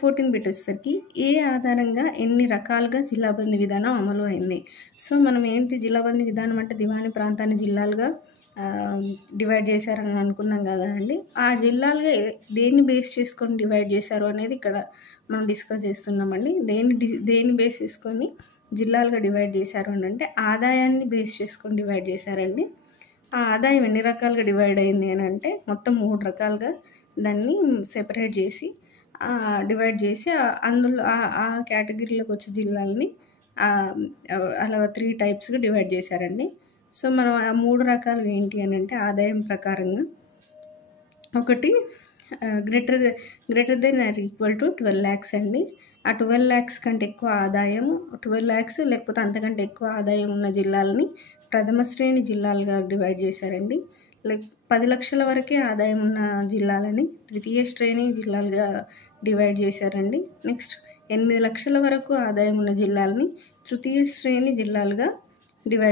14 bit వచ్చేసరికి ఏ ఆధారంగా ఎన్ని రకాలుగా జిల్లాబందీ విధానం అమలు అయింది. సో, మనం ఏంటి జిల్లాబందీ విధానం అంటే దివానీ ప్రాంతాన్ని జిల్లాలుగా డివైడ్ చేశారని అనుకున్నాం కదండీ. ఆ జిల్లాలుగా దేన్ని బేస్ చేసుకొని డివైడ్ చేశారు అనేది ఇక్కడ మనం డిస్కస్ చేస్తున్నామండి. దేన్ని బేస్ చేసుకొని జిల్లాలుగా డివైడ్ చేశారు అని అంటే ఆదాయాన్ని బేస్ చేసుకొని డివైడ్ చేశారండి. ఆ ఆదాయం ఎన్ని రకాలుగా డివైడ్ అయింది అని అంటే మొత్తం 3 రకాలుగా దాన్ని సెపరేట్ చేసి డివైడ్ చేసి అందులో ఆ కేటగిరీలోకి వచ్చే జిల్లాలని అలా 3 టైప్స్‌గా డివైడ్ చేశారండి. సో, మనం ఆ 3 రకాలు ఏంటి అని అంటే ఆదాయం ప్రకారంగా ఒకటి greater than or equal to 12 lakhs అండి. ఆ 12 lakhs కంటే ఎక్కువ ఆదాయము 12 lakhs లేకపోతే అంతకంటే ఎక్కువ ఆదాయం ఉన్న జిల్లాలని ప్రథమ శ్రేణి జిల్లాలుగా డివైడ్ చేశారండి. 10 లక్షల వరకే ఆదాయం ఉన్న జిల్లాలని ద్వితీయ శ్రేణి జిల్లాలుగా డివైడ్ చేశారండి. నెక్స్ట్ 8 లక్షల వరకు ఆదాయం ఉన్న జిల్లాలని తృతీయ శ్రేణి జిల్లాలుగా డివైడ్